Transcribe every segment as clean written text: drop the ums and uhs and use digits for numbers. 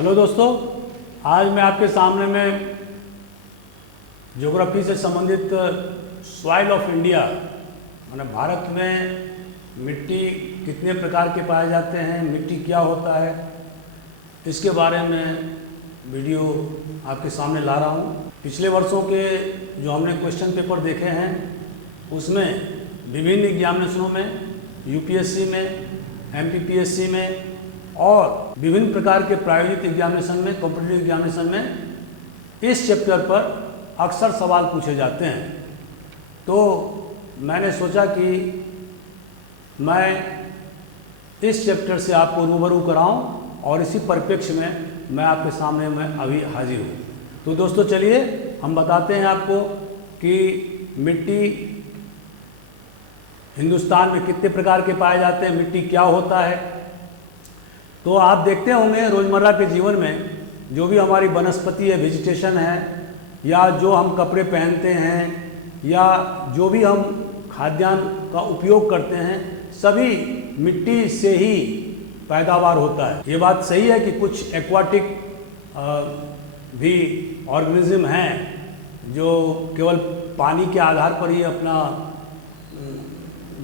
Hello दोस्तों, आज मैं आपके सामने में ज्योग्राफी से संबंधित सॉइल ऑफ इंडिया माने भारत में मिट्टी कितने प्रकार के पाए जाते हैं, मिट्टी क्या होता है, इसके बारे में वीडियो आपके सामने ला रहा हूँ। पिछले वर्षों के जो हमने क्वेश्चन पेपर देखे हैं उसमें विभिन्न एग्जामिनेशनों में, यूपीएससी में, एमपीपीएससी में और विभिन्न प्रकार के प्रायोजित एग्जामिनेशन में, कॉम्पिटिटिव एग्जामिनेशन में इस चैप्टर पर अक्सर सवाल पूछे जाते हैं। तो मैंने सोचा कि मैं इस चैप्टर से आपको रूबरू कराऊं और इसी परिप्रेक्ष्य में मैं आपके सामने मैं अभी हाजिर हूँ। तो दोस्तों चलिए हम बताते हैं आपको कि मिट्टी हिंदुस्तान में कितने प्रकार के पाए जाते हैं, मिट्टी क्या होता है। तो आप देखते होंगे रोज़मर्रा के जीवन में जो भी हमारी वनस्पति है, वेजिटेशन है, या जो हम कपड़े पहनते हैं, या जो भी हम खाद्यान्न का उपयोग करते हैं, सभी मिट्टी से ही पैदावार होता है। ये बात सही है कि कुछ एक्वाटिक भी ऑर्गेनिज्म हैं जो केवल पानी के आधार पर ही अपना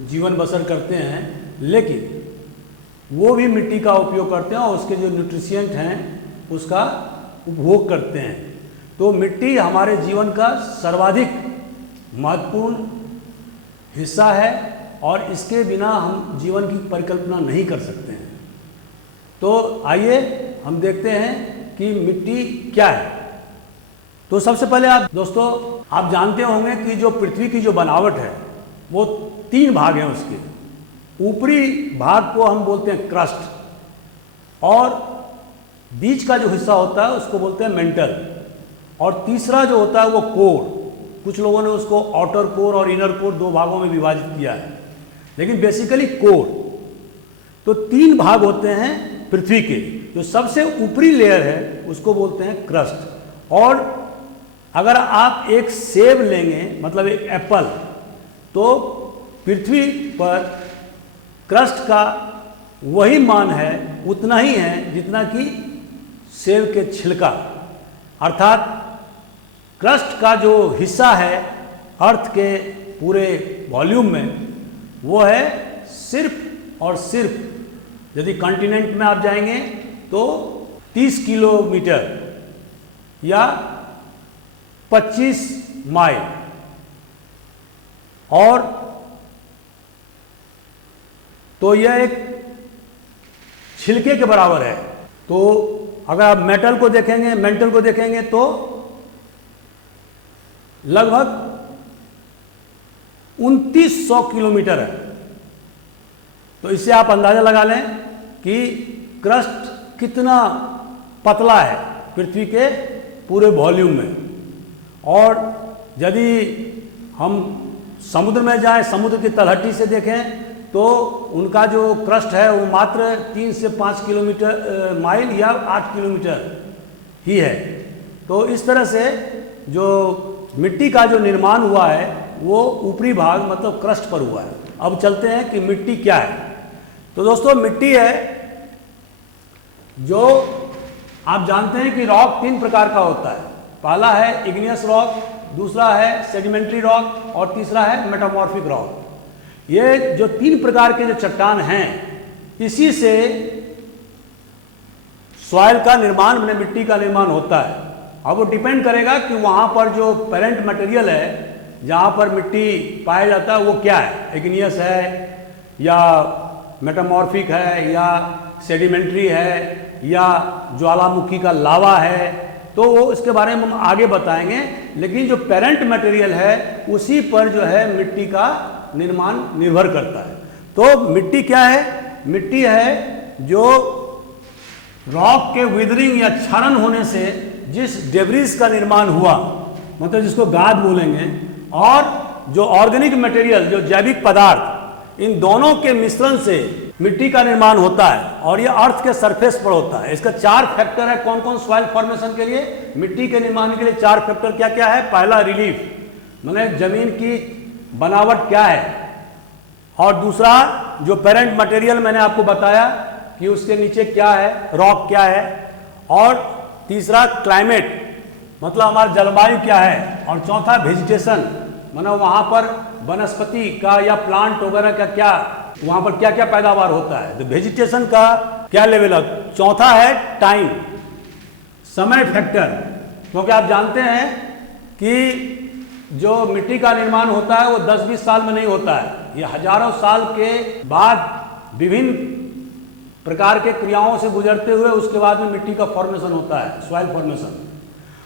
जीवन बसर करते हैं, लेकिन वो भी मिट्टी का उपयोग करते हैं और उसके जो न्यूट्रिशेंट हैं उसका उपभोग करते हैं। तो मिट्टी हमारे जीवन का सर्वाधिक महत्वपूर्ण हिस्सा है और इसके बिना हम जीवन की परिकल्पना नहीं कर सकते हैं। तो आइए हम देखते हैं कि मिट्टी क्या है। तो सबसे पहले आप जानते होंगे कि जो पृथ्वी की जो बनावट है वो 3 भाग हैं उसके। ऊपरी भाग को हम बोलते हैं क्रस्ट, और बीच का जो हिस्सा होता है उसको बोलते हैं मेंटल, और तीसरा जो होता है वो कोर। कुछ लोगों ने उसको आउटर कोर और इनर कोर 2 भागों में विभाजित किया है, लेकिन बेसिकली कोर। तो 3 भाग होते हैं पृथ्वी के। जो सबसे ऊपरी लेयर है उसको बोलते हैं क्रस्ट। और अगर आप एक सेब लेंगे, मतलब एक एप्पल, तो पृथ्वी पर क्रस्ट का वही मान है, उतना ही है जितना कि सेब के छिलका। अर्थात क्रस्ट का जो हिस्सा है अर्थ के पूरे वॉल्यूम में वो है सिर्फ और सिर्फ, यदि कॉन्टिनेंट में आप जाएंगे तो 30 किलोमीटर या 25 माइल, और तो यह एक छिलके के बराबर है। तो अगर आप मेंटल को देखेंगे तो लगभग 2900 किलोमीटर है। तो इससे आप अंदाजा लगा लें कि क्रस्ट कितना पतला है पृथ्वी के पूरे वॉल्यूम में। और यदि हम समुद्र में जाएं, समुद्र की तलहटी से देखें तो उनका जो क्रस्ट है वो मात्र 3 से 5 किलोमीटर माइल या 8 किलोमीटर ही है। तो इस तरह से जो मिट्टी का जो निर्माण हुआ है वो ऊपरी भाग मतलब क्रस्ट पर हुआ है। अब चलते हैं कि मिट्टी क्या है। तो दोस्तों मिट्टी है जो आप जानते हैं कि रॉक 3 प्रकार का होता है। पहला है इग्नियस रॉक, दूसरा है सेडिमेंट्री रॉक और तीसरा है मेटामॉर्फिक रॉक। ये जो 3 प्रकार के जो चट्टान हैं, इसी से सॉइल का निर्माण, मिट्टी का निर्माण होता है। अब वो डिपेंड करेगा कि वहाँ पर जो पेरेंट मटेरियल है, जहाँ पर मिट्टी पाया जाता है, वो क्या है, इग्नियस है या मेटामॉर्फिक है या सेडिमेंट्री है या ज्वालामुखी का लावा है। तो वो इसके बारे में हम आगे बताएंगे, लेकिन जो पेरेंट मटेरियल है उसी पर जो है मिट्टी का निर्माण निर्भर करता है। तो मिट्टी क्या है? मिट्टी है जो रॉक के विदरिंग या क्षरण होने से जिस डेब्रिस का निर्माण हुआ, मतलब जिसको गाद बोलेंगे, और जो ऑर्गेनिक मटेरियल, जो जैविक पदार्थ, इन दोनों के मिश्रण से मिट्टी का निर्माण होता है और ये अर्थ के सरफेस पर होता है। इसका 4 फैक्टर है। कौन कौन? सॉइल फॉर्मेशन के लिए, मिट्टी के निर्माण के लिए 4 फैक्टर क्या क्या है? पहला रिलीफ, माने जमीन की बनावट क्या है, और दूसरा जो पेरेंट मटेरियल मैंने आपको बताया कि उसके नीचे क्या है, रॉक क्या है, और तीसरा क्लाइमेट, मतलब हमारा जलवायु क्या है, और चौथा वेजिटेशन, मतलब वहाँ पर वनस्पति का या प्लांट वगैरह का क्या, वहाँ पर क्या क्या पैदावार होता है। तो वेजिटेशन का क्या लेवल है। चौथा है टाइम, समय फैक्टर, क्योंकि आप जानते हैं कि जो मिट्टी का निर्माण होता है वो 10-20 साल में नहीं होता है, ये हजारों साल के बाद विभिन्न प्रकार के क्रियाओं से गुजरते हुए उसके बाद में मिट्टी का फॉर्मेशन होता है, सॉइल फॉर्मेशन।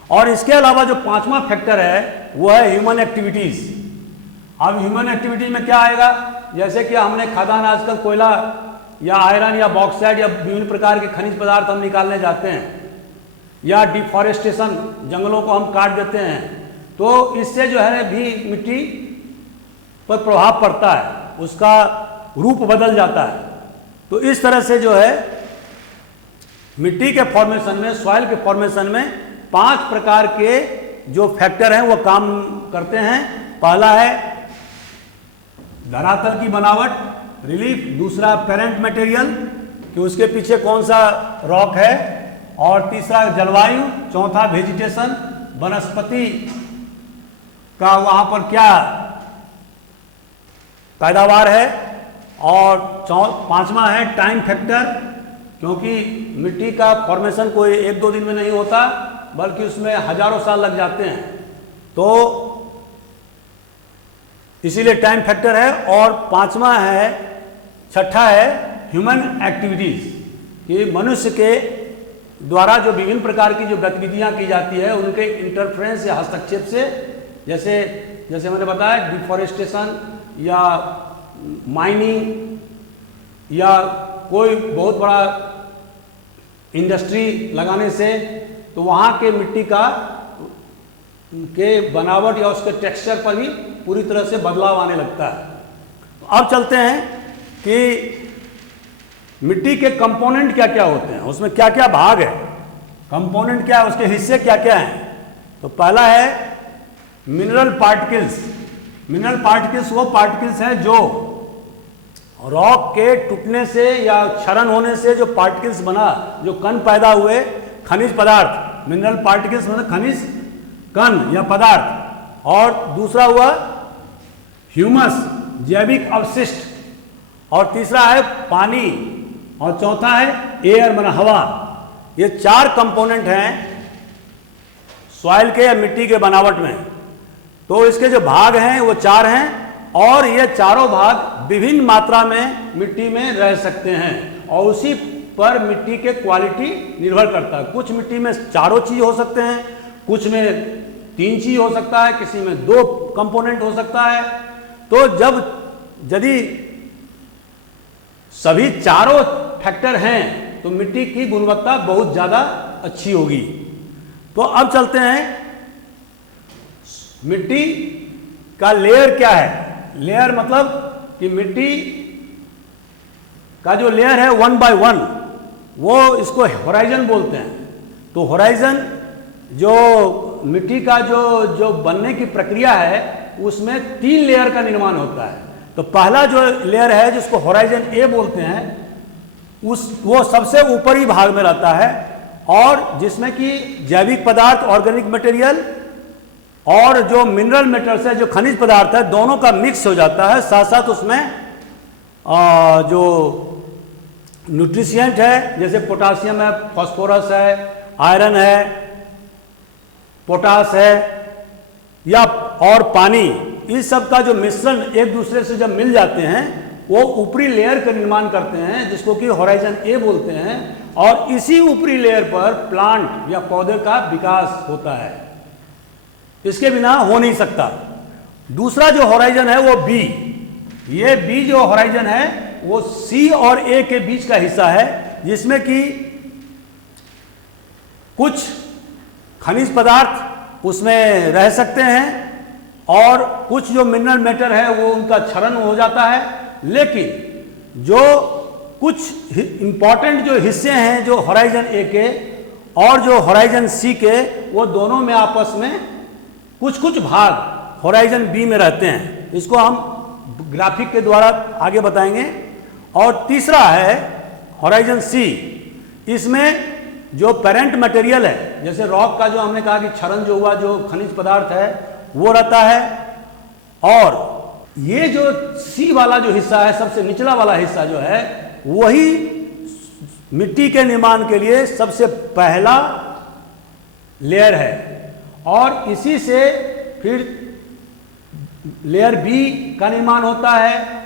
और इसके अलावा जो पांचवा फैक्टर है वो है ह्यूमन एक्टिविटीज। अब ह्यूमन एक्टिविटीज में क्या आएगा, जैसे कि हमने खदान आजकल कोयला या आयरन या बॉक्साइड या विभिन्न प्रकार के खनिज पदार्थ हम निकालने जाते हैं, या डिफॉरेस्टेशन, जंगलों को हम काट देते हैं, तो इससे जो है भी मिट्टी पर प्रभाव पड़ता है, उसका रूप बदल जाता है। तो इस तरह से जो है मिट्टी के फॉर्मेशन में, सॉइल के फॉर्मेशन में 5 प्रकार के जो फैक्टर हैं वो काम करते हैं। पहला है धरातल की बनावट, रिलीफ, दूसरा पेरेंट मटेरियल कि उसके पीछे कौन सा रॉक है, और तीसरा जलवायु, चौथा वेजिटेशन, वनस्पति का वहाँ पर क्या पैदावार है, और पांचवा है टाइम फैक्टर, क्योंकि मिट्टी का फॉर्मेशन कोई 1-2 दिन में नहीं होता बल्कि उसमें हजारों साल लग जाते हैं, तो इसीलिए टाइम फैक्टर है। और पांचवा है, छठा है ह्यूमन एक्टिविटीज, कि मनुष्य के द्वारा जो विभिन्न प्रकार की जो गतिविधियां की जाती है उनके इंटरफ्रेंस या हस्तक्षेप से, जैसे मैंने बताया डिफॉरेस्टेशन या माइनिंग या कोई बहुत बड़ा इंडस्ट्री लगाने से, तो वहाँ के मिट्टी के बनावट या उसके टेक्सचर पर ही पूरी तरह से बदलाव आने लगता है। तो अब चलते हैं कि मिट्टी के कंपोनेंट क्या क्या होते हैं, उसमें क्या क्या भाग है, कंपोनेंट क्या है, उसके हिस्से क्या क्या हैं। तो पहला है मिनरल पार्टिकल्स। मिनरल पार्टिकल्स वो पार्टिकल्स हैं जो रॉक के टूटने से या क्षरण होने से जो पार्टिकल्स बना, जो कण पैदा हुए, खनिज पदार्थ, मिनरल पार्टिकल्स मतलब खनिज कण या पदार्थ। और दूसरा हुआ ह्यूमस, जैविक अवशिष्ट, और तीसरा है पानी, और चौथा है एयर मतलब हवा। ये 4 कंपोनेंट हैं सॉइल के या मिट्टी के बनावट में। तो इसके जो भाग हैं वो 4 हैं, और ये चारों भाग विभिन्न मात्रा में मिट्टी में रह सकते हैं, और उसी पर मिट्टी के क्वालिटी निर्भर करता है। कुछ मिट्टी में चारों चीज हो सकते हैं, कुछ में 3 चीज हो सकता है, किसी में 2 कंपोनेंट हो सकता है। तो यदि सभी चारों फैक्टर हैं तो मिट्टी की गुणवत्ता बहुत ज्यादा अच्छी होगी। तो अब चलते हैं मिट्टी का लेयर क्या है। लेयर मतलब कि मिट्टी का जो लेयर है 1 by 1, वो इसको होराइजन बोलते हैं। तो होराइजन जो मिट्टी का जो बनने की प्रक्रिया है उसमें 3 लेयर का निर्माण होता है। तो पहला जो लेयर है जिसको होराइजन ए बोलते हैं, वो सबसे ऊपरी भाग में रहता है, और जिसमें कि जैविक पदार्थ, ऑर्गेनिक मटेरियल, और जो मिनरल मेटल्स है, जो खनिज पदार्थ है, दोनों का मिक्स हो जाता है। साथ साथ उसमें जो न्यूट्रिशिएंट है, जैसे पोटासियम है, फास्फोरस है, आयरन है, पोटास है, या और पानी, इस सब का जो मिश्रण एक दूसरे से जब मिल जाते हैं वो ऊपरी लेयर का निर्माण करते हैं, जिसको कि होराइजन ए बोलते हैं। और इसी ऊपरी लेयर पर प्लांट या पौधे का विकास होता है, इसके बिना हो नहीं सकता। दूसरा जो होराइजन है वो बी। ये बी जो होराइजन है वो सी और ए के बीच का हिस्सा है, जिसमें कि कुछ खनिज पदार्थ उसमें रह सकते हैं, और कुछ जो मिनरल मैटर है वो उनका क्षरण हो जाता है। लेकिन जो कुछ इंपॉर्टेंट जो हिस्से हैं जो होराइजन ए के और जो होराइजन सी के, वो दोनों में आपस में कुछ कुछ भाग होराइजन बी में रहते हैं। इसको हम ग्राफिक के द्वारा आगे बताएंगे। और तीसरा है होराइजन सी। इसमें जो पेरेंट मटेरियल है, जैसे रॉक का जो हमने कहा कि क्षरण जो हुआ, जो खनिज पदार्थ है वो रहता है। और ये जो सी वाला जो हिस्सा है, सबसे निचला वाला हिस्सा जो है, वही मिट्टी के निर्माण के लिए सबसे पहला लेयर है। और इसी से फिर लेयर बी का निर्माण होता है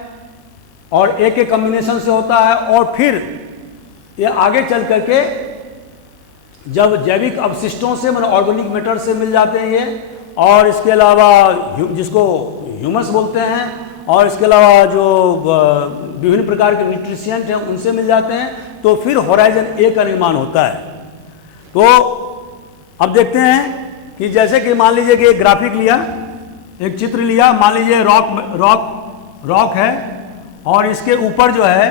और ए के कॉम्बिनेशन से होता है। और फिर ये आगे चल करके जब जैविक अवशिष्टों से, मतलब ऑर्गेनिक मैटर से मिल जाते हैं ये, और इसके अलावा जिसको ह्यूमस बोलते हैं, और इसके अलावा जो विभिन्न प्रकार के न्यूट्रिशिएंट हैं उनसे मिल जाते हैं, तो फिर होराइजन ए का निर्माण होता है। तो अब देखते हैं कि जैसे कि मान लीजिए कि एक ग्राफिक लिया, एक चित्र लिया, मान लीजिए रॉक है और इसके ऊपर जो है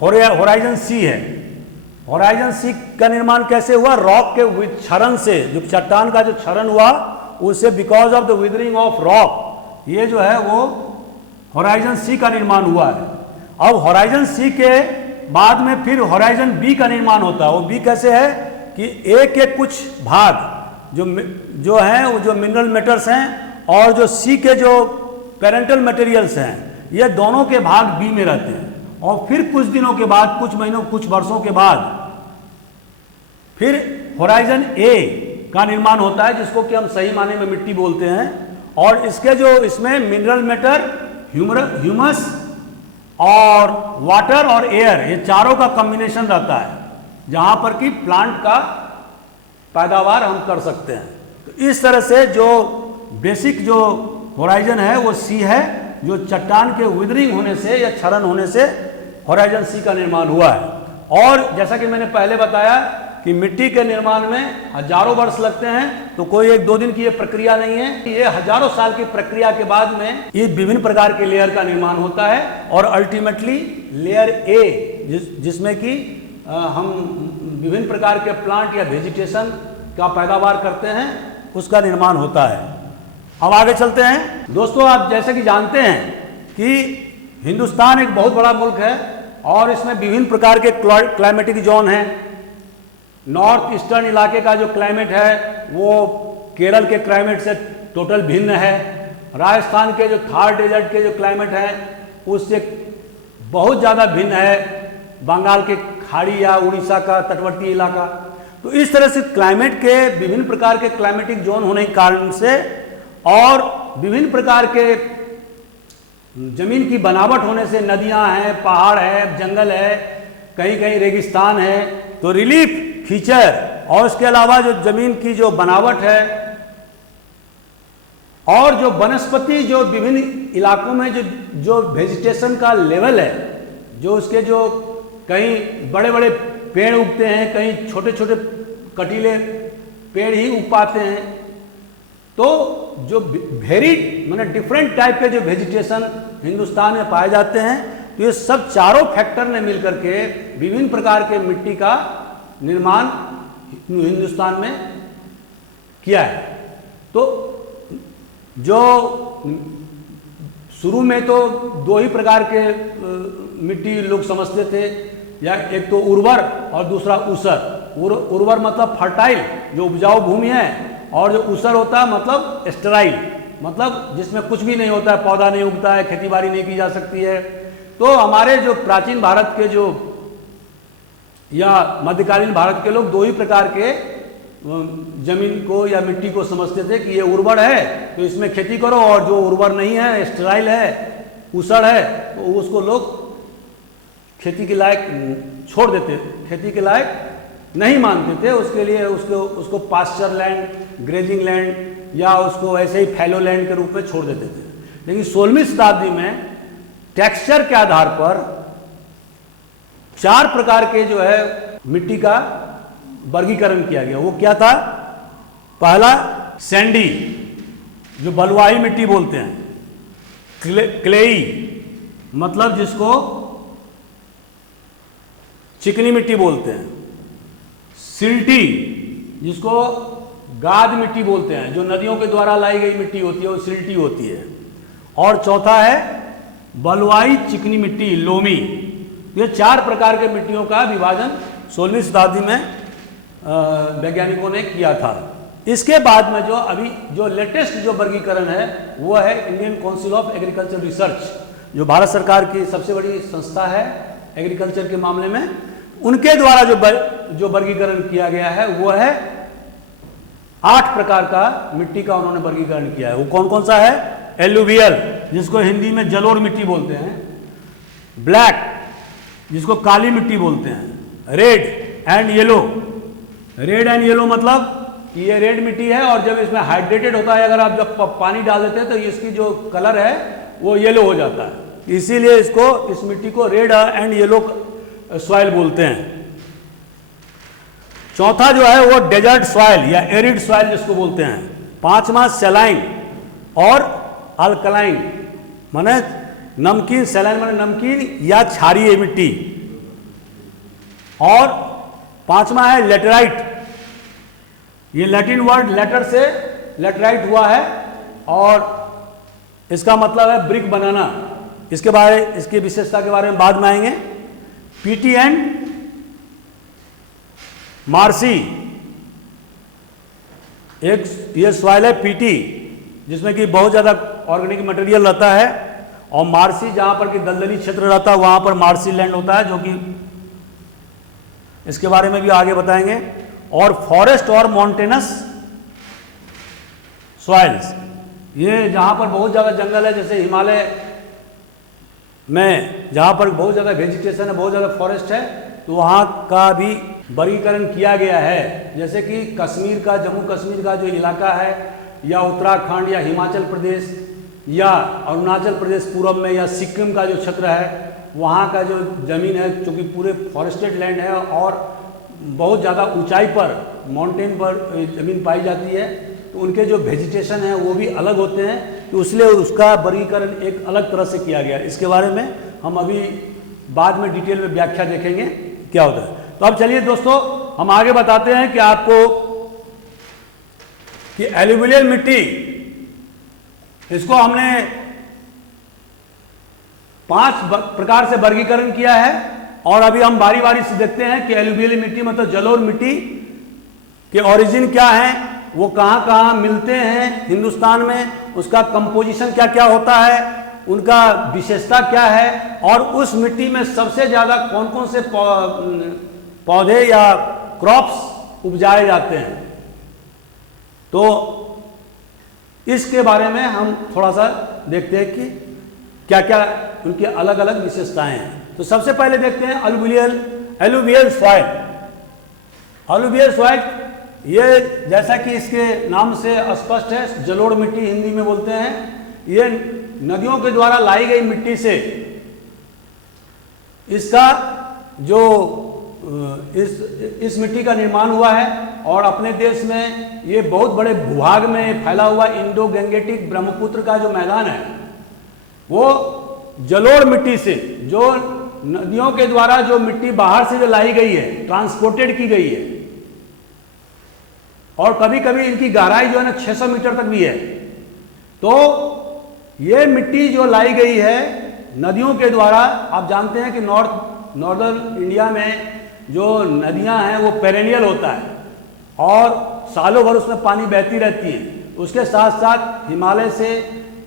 होराइजन सी है। होराइजन सी का निर्माण कैसे हुआ? रॉक के क्षरण से, जो चट्टान का जो क्षरण हुआ उससे, because of the withering of rock, ये जो है वो होराइजन सी का निर्माण हुआ है। अब होराइजन सी के बाद में फिर होराइजन बी का निर्माण होता है। वो बी कैसे है कि ए के कुछ भाग जो हैं, वो जो मिनरल मैटर्स हैं, और जो सी के जो पेरेंटल मटेरियल्स हैं, ये दोनों के भाग बी में रहते हैं। और फिर कुछ दिनों के बाद, कुछ महीनों, कुछ वर्षों के बाद फिर होराइजन ए का निर्माण होता है, जिसको कि हम सही माने में मिट्टी बोलते हैं। और इसके जो इसमें मिनरल मैटर, ह्यूमस और वाटर और एयर, ये चारों का कॉम्बिनेशन रहता है, जहां पर कि प्लांट का पैदावार हम कर सकते हैं। तो इस तरह से जो बेसिक जो होराइजन है वो सी है, जो चट्टान के विदरिंग होने से या क्षरण होने से होराइजन सी का निर्माण हुआ है। और जैसा कि मैंने पहले बताया कि मिट्टी के निर्माण में हजारों वर्ष लगते हैं, तो कोई एक दो दिन की ये प्रक्रिया नहीं है, ये हजारों साल की प्रक्रिया के बाद में ये विभिन्न प्रकार के लेयर का निर्माण होता है। और अल्टीमेटली लेयर ए, जिसमें कि हम विभिन्न प्रकार के प्लांट या वेजिटेशन का पैदावार करते हैं, उसका निर्माण होता है। अब आगे चलते हैं। दोस्तों, आप जैसे कि जानते हैं कि हिंदुस्तान एक बहुत बड़ा मुल्क है और इसमें विभिन्न प्रकार के क्लाइमेटिक जोन हैं। नॉर्थ ईस्टर्न इलाके का जो क्लाइमेट है वो केरल के क्लाइमेट से टोटल भिन्न है। राजस्थान के जो थार डेजर्ट के जो क्लाइमेट है उससे बहुत ज़्यादा भिन्न है बंगाल के खाड़ी या उड़ीसा का तटवर्ती इलाका। तो इस तरह से क्लाइमेट के विभिन्न प्रकार के क्लाइमेटिक जोन होने के कारण से और विभिन्न प्रकार के जमीन की बनावट होने से, नदियां हैं, पहाड़ है, जंगल है, कहीं कहीं रेगिस्तान है, तो रिलीफ फीचर और इसके अलावा जो जमीन की जो बनावट है और जो वनस्पति, जो विभिन्न इलाकों में जो वेजिटेशन का लेवल है, जो उसके जो कहीं बड़े बड़े पेड़ उगते हैं, कहीं छोटे छोटे कटीले पेड़ ही उग पाते हैं, तो जो वेरी मतलब डिफरेंट टाइप के जो वेजिटेशन हिंदुस्तान में पाए जाते हैं, तो ये सब चारों फैक्टर ने मिलकर के विभिन्न प्रकार के मिट्टी का निर्माण हिंदुस्तान में किया है। तो जो शुरू में तो दो ही प्रकार के मिट्टी लोग समझते थे, या एक तो उर्वर और दूसरा ऊसर। उर्वर मतलब फर्टाइल, जो उपजाऊ भूमि है, और जो ऊसर होता है मतलब स्टेराइल, मतलब जिसमें कुछ भी नहीं होता है, पौधा नहीं उगता है, खेती बाड़ी नहीं की जा सकती है। तो हमारे जो प्राचीन भारत के जो या मध्यकालीन भारत के लोग दो ही प्रकार के जमीन को या मिट्टी को समझते थे कि ये उर्वर है तो इसमें खेती करो, और जो उर्वर नहीं है, स्टेराइल है, ऊसर है, तो उसको लोग खेती के लायक छोड़ देते, खेती के लायक नहीं मानते थे। उसके लिए उसको पास्चर लैंड, ग्रेजिंग लैंड या उसको ऐसे ही फैलो लैंड के रूप में छोड़ देते थे। लेकिन 16वीं शताब्दी में टेक्सचर के आधार पर 4 प्रकार के जो है मिट्टी का वर्गीकरण किया गया। वो क्या था? पहला सैंडी, जो बलुआही मिट्टी बोलते हैं। क्लेई मतलब जिसको चिकनी मिट्टी बोलते हैं। सिल्टी, जिसको गाद मिट्टी बोलते हैं, जो नदियों के द्वारा लाई गई मिट्टी होती है वो सिल्टी होती है। और चौथा है बलुआही चिकनी मिट्टी, लोमी। ये 4 प्रकार के मिट्टियों का विभाजन 16वीं शताब्दी में वैज्ञानिकों ने किया था। इसके बाद में जो अभी जो लेटेस्ट जो वर्गीकरण है वो है Indian council of agriculture research, जो भारत सरकार की सबसे बड़ी संस्था है एग्रीकल्चर के मामले में। उनके द्वारा जो वर्गीकरण किया गया है वो है 8 प्रकार का मिट्टी का उन्होंने वर्गीकरण किया है। वो कौन कौन सा है? एलुवियल, जिसको हिंदी में जलोढ़ मिट्टी बोलते हैं, ब्लैक, जिसको काली मिट्टी बोलते हैं, red and yellow. Red and yellow मतलब कि ये रेड मिट्टी है और जब इसमें हाइड्रेटेड होता है, अगर आप जब पानी डाल देते हैं तो इसकी जो कलर है वो येलो हो जाता है, इसीलिए इस मिट्टी को रेड एंड येलो सॉइल बोलते हैं। चौथा जो है वो डेजर्ट सॉइल या एरिड सॉइल जिसको बोलते हैं। 5वां सैलाइन और अल्कलाइन, माने नमकीन, सैलाइन माने नमकीन या क्षारीय मिट्टी। और 5वां है लेटराइट, ये लैटिन वर्ड लेटर से लेटराइट हुआ है और इसका मतलब है ब्रिक बनाना। इसकी विशेषता के बारे में बाद में आएंगे। पीटी एंड मार्सी, एक ये सॉइल है पीटी जिसमें कि बहुत ज़्यादा ऑर्गेनिक मटेरियल रहता है, और मार्सी जहाँ पर कि दलदली क्षेत्र रहता है वहाँ पर मार्सी लैंड होता है, जो कि इसके बारे में भी आगे बताएंगे। और फॉरेस्ट और माउंटेनस सॉइल्स, ये जहाँ पर बहुत ज़्यादा जंगल है, जैसे हिमालय में जहाँ पर बहुत ज़्यादा वेजिटेशन है, बहुत ज़्यादा फॉरेस्ट है, तो वहाँ का भी वर्गीकरण किया गया है। जैसे कि कश्मीर का, जम्मू कश्मीर का जो इलाका है, या उत्तराखंड या हिमाचल प्रदेश या अरुणाचल प्रदेश पूर्व में, या सिक्किम का जो क्षेत्र है, वहाँ का जो ज़मीन है चूँकि पूरे फॉरेस्टेड लैंड है और बहुत ज़्यादा ऊंचाई पर, माउंटेन पर ज़मीन पाई जाती है, तो उनके जो वेजिटेशन है वो भी अलग होते हैं, तो इसलिए उसका वर्गीकरण एक अलग तरह से किया गया है। इसके बारे में हम अभी बाद में डिटेल में व्याख्या देखेंगे क्या होता है। तो अब चलिए दोस्तों हम आगे बताते हैं कि आपको कि एलुवियल मिट्टी, इसको हमने 5 प्रकार से वर्गीकरण किया है, और अभी हम बारी बारी से देखते हैं कि एलुवियल मिट्टी मतलब जलोढ़ मिट्टी के ओरिजिन क्या है, वो कहाँ कहाँ मिलते हैं हिंदुस्तान में, उसका कंपोजिशन क्या क्या होता है, उनका विशेषता क्या है, और उस मिट्टी में सबसे ज़्यादा कौन कौन से पौधे या क्रॉप्स उपजाए जाते हैं। तो इसके बारे में हम थोड़ा सा देखते हैं कि क्या क्या उनकी अलग अलग विशेषताएं हैं। तो सबसे पहले देखते हैं एलुवियल सॉइल। एलुवियल सॉइल ये जैसा कि इसके नाम से स्पष्ट है, जलोढ़ मिट्टी हिंदी में बोलते हैं। ये नदियों के द्वारा लाई गई मिट्टी से इसका जो इस मिट्टी का निर्माण हुआ है, और अपने देश में ये बहुत बड़े भूभाग में फैला हुआ इंडो गंगेटिक ब्रह्मपुत्र का जो मैदान है वो जलोढ़ मिट्टी से, जो नदियों के द्वारा जो मिट्टी बाहर से जो लाई गई है, ट्रांसपोर्टेड की गई है, और कभी कभी इनकी गहराई जो है ना 600 मीटर तक भी है। तो ये मिट्टी जो लाई गई है नदियों के द्वारा, आप जानते हैं कि नॉर्दर्न इंडिया में जो नदियां हैं वो पेरेनियल होता है और सालों भर उसमें पानी बहती रहती है। उसके साथ साथ हिमालय से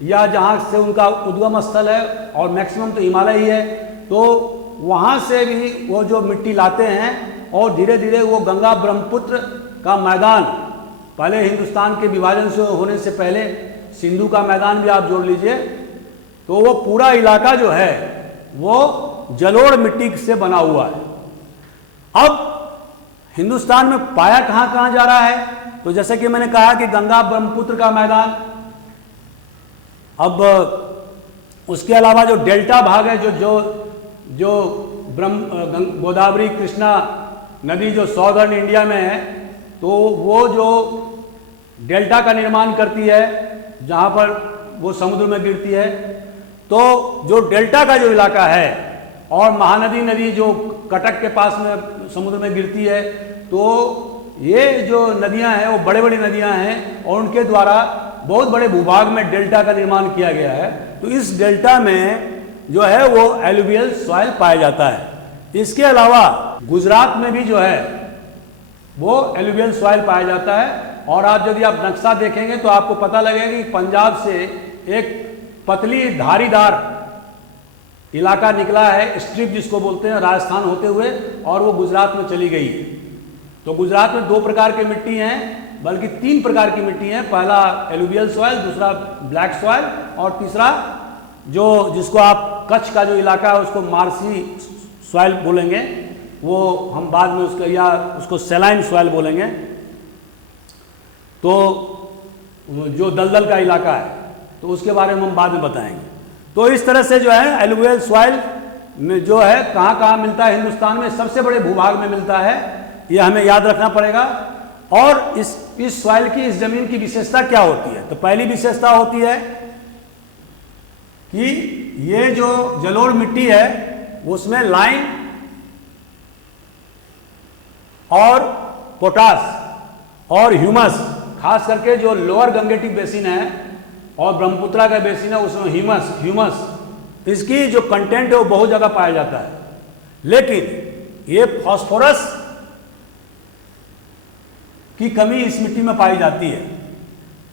या जहाँ से उनका उद्गम स्थल है, और मैक्सिमम तो हिमालय ही है, तो वहाँ से भी वो जो मिट्टी लाते हैं, और धीरे धीरे वो गंगा ब्रह्मपुत्र का मैदान, पहले हिंदुस्तान के विभाजन से होने से पहले सिंधु का मैदान भी आप जोड़ लीजिए, तो वो पूरा इलाका जो है वो जलोढ़ मिट्टी से बना हुआ है। अब हिंदुस्तान में पाया कहाँ कहाँ जा रहा है, तो जैसे कि मैंने कहा कि गंगा ब्रह्मपुत्र का मैदान, अब उसके अलावा जो डेल्टा भाग है, जो गोदावरी कृष्णा नदी जो सॉदर्न इंडिया में है, तो वो जो डेल्टा का निर्माण करती है जहाँ पर वो समुद्र में गिरती है, तो जो डेल्टा का जो इलाका है, और महानदी नदी जो कटक के पास में समुद्र में गिरती है, तो ये जो नदियां हैं वो बड़े बड़ी नदियां हैं, और उनके द्वारा बहुत बड़े भूभाग में डेल्टा का निर्माण किया गया है। तो इस डेल्टा में जो है वो एलुवियल सॉइल पाया जाता है। इसके अलावा गुजरात में भी जो है वो एलुवियल सॉइल पाया जाता है। और आप यदि आप नक्शा देखेंगे तो आपको पता लगेगा कि पंजाब से एक पतली धारीदार इलाका निकला है, स्ट्रिप जिसको बोलते हैं, राजस्थान होते हुए, और वो गुजरात में चली गई है। तो गुजरात में 2 प्रकार की मिट्टी हैं, बल्कि 3 प्रकार की मिट्टी है। पहला एलुवियल सॉइल, दूसरा ब्लैक सॉइल, और तीसरा जो जिसको आप कच्छ का जो इलाका है उसको मार्सी सॉइल बोलेंगे, वो हम बाद में उसको, या उसको सैलाइन सॉइल बोलेंगे। तो जो दलदल का इलाका है तो उसके बारे में हम बाद में बताएंगे। तो इस तरह से जो है एलुवियल सॉइल में जो है कहाँ कहाँ मिलता है हिंदुस्तान में, सबसे बड़े भूभाग में मिलता है, ये हमें याद रखना पड़ेगा। और इस सॉइल की, इस जमीन की विशेषता क्या होती है? तो पहली विशेषता होती है कि ये जो जलोढ़ मिट्टी है उसमें लाइम और पोटास और ह्यूमस, खास करके जो लोअर गंगेटिक बेसिन है और ब्रह्मपुत्रा का बेसिन है उसमें ह्यूमस इसकी जो कंटेंट है वो बहुत ज़्यादा पाया जाता है। लेकिन ये फास्फोरस की कमी इस मिट्टी में पाई जाती है।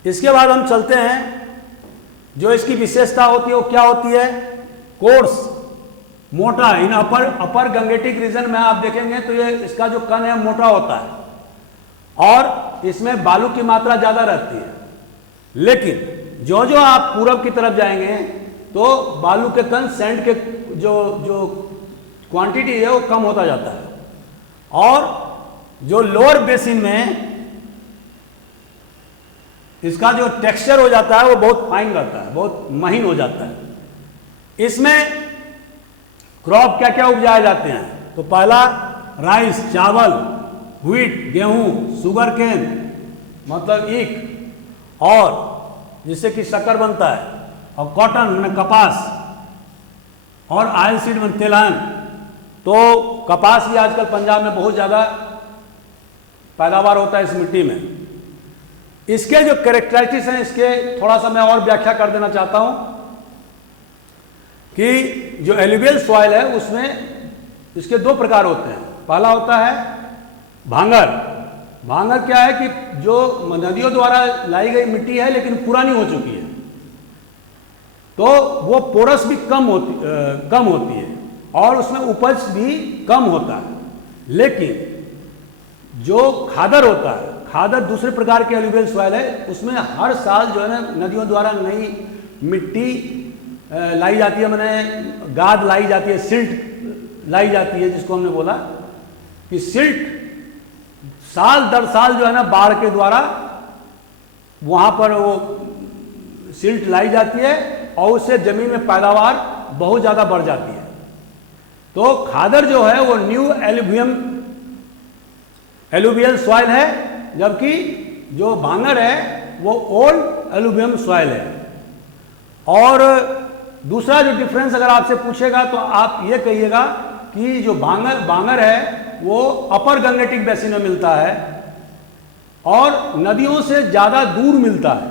इसके बाद हम चलते हैं, जो इसकी विशेषता होती है वो क्या होती है? कोर्स, मोटा। इन अपर गंगेटिक रीजन में आप देखेंगे तो ये इसका जो कण है मोटा होता है और इसमें बालू की मात्रा ज्यादा रहती है। लेकिन जो जो आप पूरब की तरफ जाएंगे तो बालू के कण, सैंड के जो क्वांटिटी है वो कम होता जाता है। और जो लोअर बेसिन में इसका जो टेक्सचर हो जाता है वो बहुत फाइन रहता है, बहुत महीन हो जाता है। इसमें क्रॉप क्या क्या उपजाए जाते हैं? तो पहला राइस, चावल, व्हीट, गेहूं, शुगर केन मतलब ईख, और जिससे कि शक्कर बनता है, और कॉटन में कपास, और ऑयल सीड में तिलहन। तो कपास भी आजकल पंजाब में बहुत ज़्यादा पैदावार होता है इस मिट्टी में। इसके जो कैरेक्टरिस्टिक्स हैं इसके थोड़ा सा मैं और व्याख्या कर देना चाहता हूं कि जो एलुवियल सॉइल है उसमें इसके 2 प्रकार होते हैं। पहला होता है भांगर। भांगर क्या है कि जो नदियों द्वारा लाई गई मिट्टी है लेकिन पुरानी हो चुकी है, तो वो पोरस भी कम होती है और उसमें उपज भी कम होता है। लेकिन जो खादर होता है, खादर दूसरे प्रकार के एलुवियल सॉइल है, उसमें हर साल जो है ना नदियों द्वारा नई मिट्टी लाई जाती है, मैंने गाद लाई जाती है, सिल्ट लाई जाती है, जिसको हमने बोला कि सिल्ट साल दर साल जो है ना बाढ़ के द्वारा वहां पर वो सिल्ट लाई जाती है और उससे जमीन में पैदावार बहुत ज्यादा बढ़ जाती है। तो खादर जो है वो न्यू एलुवियल सॉइल है, जबकि जो भांगर है वो ओल्ड एलुवियल सॉइल है। और दूसरा जो डिफरेंस अगर आपसे पूछेगा तो आप ये कहिएगा कि जो भांगर है वो अपर गंगेटिक बेसिन में मिलता है और नदियों से ज्यादा दूर मिलता है,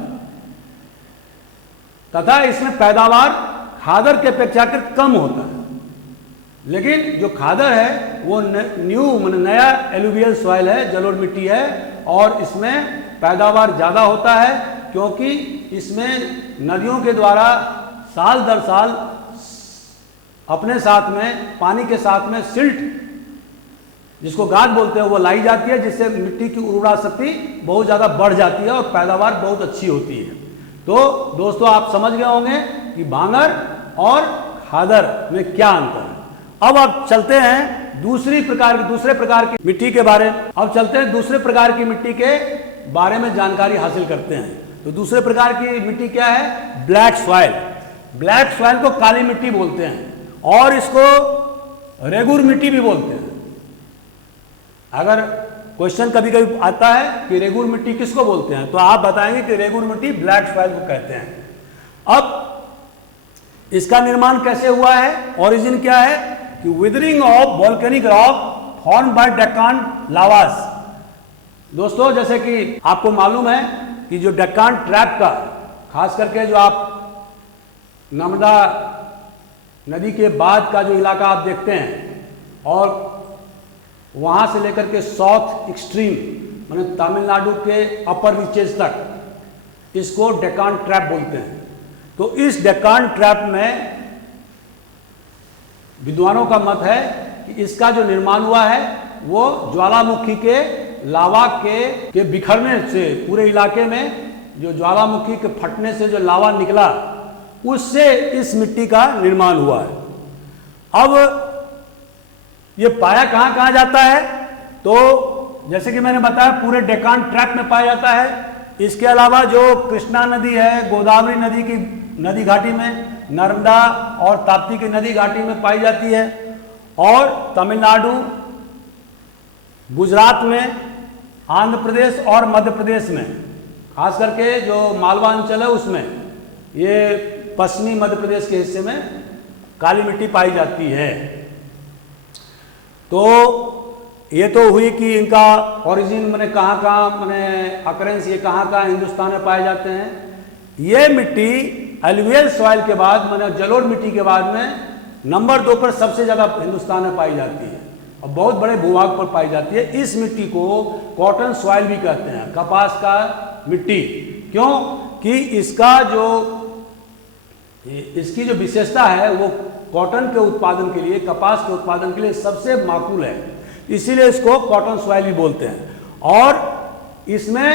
तथा इसमें पैदावार खादर के अपेक्षाकृत कम होता है। लेकिन जो खादर है वो नया एलुवियल सॉइल है, जलोढ़ मिट्टी है, और इसमें पैदावार ज्यादा होता है क्योंकि इसमें नदियों के द्वारा साल दर साल अपने साथ में, पानी के साथ में सिल्ट, जिसको गाद बोलते हैं, वो लाई जाती है, जिससे मिट्टी की उर्वरा शक्ति बहुत ज़्यादा बढ़ जाती है और पैदावार बहुत अच्छी होती है। तो दोस्तों आप समझ गए होंगे कि भांगर और खादर में क्या अंतर है। अब आप चलते हैं दूसरे प्रकार की मिट्टी के बारे में। अब चलते हैं दूसरे प्रकार की मिट्टी के बारे में जानकारी हासिल करते हैं। तो दूसरे प्रकार की मिट्टी क्या है? Black soil. ब्लैक सॉइल को काली मिट्टी बोलते हैं और इसको रेगुर मिट्टी भी बोलते हैं। अगर क्वेश्चन कभी कभी आता है कि रेगुर मिट्टी किसको बोलते हैं, तो आप बताएंगे कि रेगुर मिट्टी ब्लैक सॉइल को कहते हैं। अब इसका निर्माण कैसे हुआ है, ओरिजिन क्या है कि weathering of volcanic rock formed by Deccan lavas. दोस्तों जैसे कि आपको मालूम है कि जो डेक्कन ट्रैप का, खास करके जो आप नर्मदा नदी के बाद का जो इलाका आप देखते हैं और वहाँ से लेकर के साउथ एक्सट्रीम माने तमिलनाडु के अपर रीचेज तक इसको डेक्कन ट्रैप बोलते हैं। तो इस डेक्कन ट्रैप में विद्वानों का मत है कि इसका जो निर्माण हुआ है वो ज्वालामुखी के लावा के बिखरने से, पूरे इलाके में जो ज्वालामुखी के फटने से जो लावा निकला उससे इस मिट्टी का निर्माण हुआ है। अब ये पाया कहाँ कहाँ जाता है, तो जैसे कि मैंने बताया पूरे डेक्कन ट्रैप में पाया जाता है। इसके अलावा जो कृष्णा नदी है, गोदावरी नदी की नदी घाटी में, नर्मदा और ताप्ती की नदी घाटी में पाई जाती है, और तमिलनाडु, गुजरात में, आंध्र प्रदेश और मध्य प्रदेश में, खास करके जो मालवा अंचल है उसमें, ये पश्चिमी मध्य प्रदेश के हिस्से में काली मिट्टी पाई जाती है। तो ये तो हुई कि इनका ओरिजिन मैंने कहाँ कहाँ मैंने अकरेंस ये कहाँ कहाँ हिंदुस्तान में पाए जाते हैं। ये मिट्टी एलुवियल सॉइल के बाद मैंने जलोढ़ मिट्टी के बाद में नंबर 2 पर सबसे ज़्यादा हिंदुस्तान में पाई जाती है और बहुत बड़े भूभाग पर पाई जाती है। इस मिट्टी को कॉटन सॉइल भी कहते हैं, कपास का मिट्टी। क्यों कि इसकी जो विशेषता है वो कॉटन के उत्पादन के लिए, कपास के उत्पादन के लिए सबसे माकूल है, इसीलिए इसको कॉटन सॉइल भी बोलते हैं। और इसमें